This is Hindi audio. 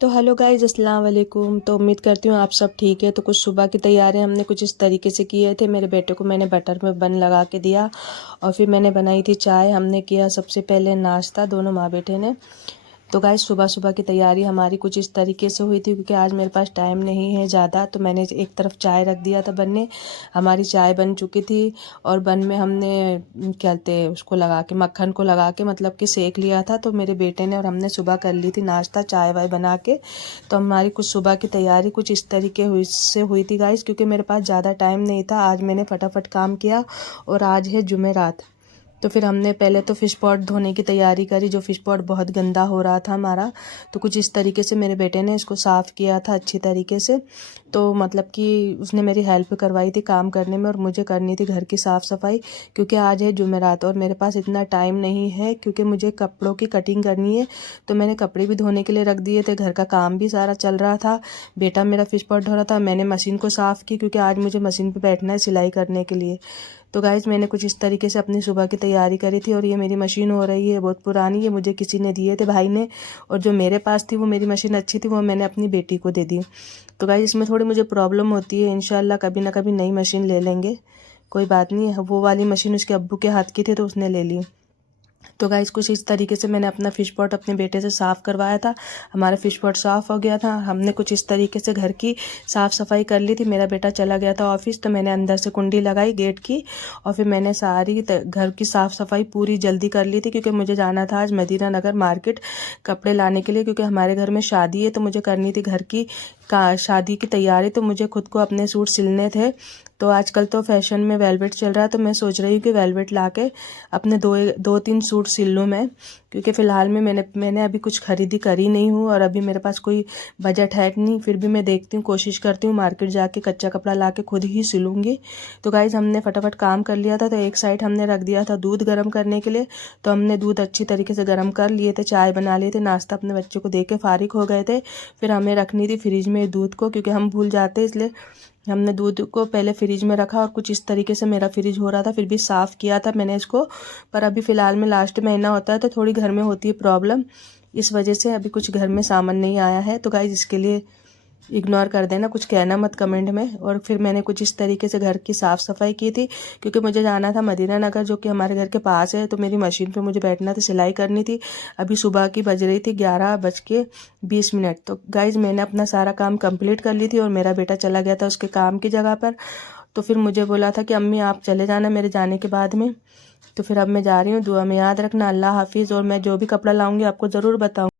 तो हेलो गाइज, अस्सलाम वालेकुम। तो उम्मीद करती हूँ आप सब ठीक है। तो कुछ सुबह की तैयारी हमने कुछ इस तरीके से किए थे। मेरे बेटे को मैंने बटर में बन लगा के दिया और फिर मैंने बनाई थी चाय। हमने किया सबसे पहले नाश्ता, दोनों माँ बेटे ने। तो गाइस सुबह सुबह की तैयारी हमारी कुछ इस तरीके से हुई थी, क्योंकि आज मेरे पास टाइम नहीं है ज़्यादा। तो मैंने एक तरफ चाय रख दिया था बनने। हमारी चाय बन चुकी थी और बन में हमने क्या कहते हैं उसको लगा के, मक्खन को लगा के मतलब कि सेक लिया था। तो मेरे बेटे ने और हमने सुबह कर ली थी नाश्ता, चाय वाय बना के। तो हमारी कुछ सुबह की तैयारी कुछ इस तरीके हुई थी गाइस, क्योंकि मेरे पास ज़्यादा टाइम नहीं था। आज मैंने फटाफट काम किया और आज है जुमेरात। तो फिर हमने पहले तो फ़िश पॉट धोने की तैयारी करी। जो फ़िश पॉट बहुत गंदा हो रहा था हमारा, तो कुछ इस तरीके से मेरे बेटे ने इसको साफ़ किया था अच्छी तरीके से। तो मतलब कि उसने मेरी हेल्प करवाई थी काम करने में और मुझे करनी थी घर की साफ़ सफाई, क्योंकि आज है जुमेरात और मेरे पास इतना टाइम नहीं है, क्योंकि मुझे कपड़ों की कटिंग करनी है। तो मैंने कपड़े भी धोने के लिए रख दिए थे, घर का काम भी सारा चल रहा था। बेटा मेरा फ़िश पॉट धो रहा था, मैंने मशीन को साफ़ की, क्योंकि आज मुझे मशीन पर बैठना है सिलाई करने के लिए। तो गाइज़ मैंने कुछ इस तरीके से अपनी सुबह की तैयारी करी थी। और ये मेरी मशीन हो रही है बहुत पुरानी, ये मुझे किसी ने दिए थे, भाई ने। और जो मेरे पास थी वो मेरी मशीन अच्छी थी, वो मैंने अपनी बेटी को दे दी। तो गाइज़ इसमें थोड़ी मुझे प्रॉब्लम होती है, इंशाल्लाह कभी ना कभी नई मशीन ले लेंगे, कोई बात नहीं। वो वाली मशीन उसके अब्बू के हाथ की थी तो उसने ले ली। तो गाइस कुछ इस तरीके से मैंने अपना फ़िश पॉट अपने बेटे से साफ़ करवाया था। हमारा फ़िश पॉट साफ़ हो गया था। हमने कुछ इस तरीके से घर की साफ़ सफाई कर ली थी। मेरा बेटा चला गया था ऑफिस, तो मैंने अंदर से कुंडी लगाई गेट की और फिर मैंने सारी घर की साफ़ सफाई पूरी जल्दी कर ली थी, क्योंकि मुझे जाना था आज मदीना नगर मार्केट कपड़े लाने के लिए, क्योंकि हमारे घर में शादी है। तो मुझे करनी थी घर की शादी की तैयारी, तो मुझे खुद को अपने सूट सिलने थे। तो आजकल तो फैशन में वेलवेट चल रहा है, तो मैं सोच रही हूँ कि वेलवेट ला के अपने दो तीन सूट सिल लूँ मैं, क्योंकि फ़िलहाल में मैंने अभी कुछ खरीदी करी नहीं हूँ और अभी मेरे पास कोई बजट है नहीं। फिर भी मैं देखती हूँ, कोशिश करती हूँ मार्केट जाके कच्चा कपड़ा ला के खुद ही सिलूँगी। तो गाइज़ हमने फटाफट काम कर लिया था। तो एक साइड हमने रख दिया था दूध गर्म करने के लिए। तो हमने दूध अच्छी तरीके से गर्म कर लिए थे, चाय बना लिए थे, नाश्ता अपने बच्चे को दे के फारिग हो गए थे। फिर हमें रखनी थी फ्रिज में दूध को, क्योंकि हम भूल जाते, इसलिए हमने दूध को पहले फ्रिज में रखा। और कुछ इस तरीके से मेरा फ्रिज हो रहा था, फिर भी साफ़ किया था मैंने इसको। पर अभी फ़िलहाल में लास्ट महीना होता है तो थोड़ी घर में होती है प्रॉब्लम, इस वजह से अभी कुछ घर में सामान नहीं आया है। तो गाइज़ इसके लिए इग्नोर कर देना, कुछ कहना मत कमेंट में। और फिर मैंने कुछ इस तरीके से घर की साफ़ सफाई की थी, क्योंकि मुझे जाना था मदीना नगर, जो कि हमारे घर के पास है। तो मेरी मशीन पे मुझे बैठना था, सिलाई करनी थी। अभी सुबह की बज रही थी 11:20। तो गाइज़ मैंने अपना सारा काम कंप्लीट कर ली थी और मेरा बेटा चला गया था उसके काम की जगह पर। तो फिर मुझे बोला था कि अम्मी आप चले जाना मेरे जाने के बाद में। तो फिर अब मैं जा रही हूँ, दुआ में याद रखना। अल्लाह हाफिज़। और मैं जो भी कपड़ा लाऊंगी आपको ज़रूर बताऊँगी।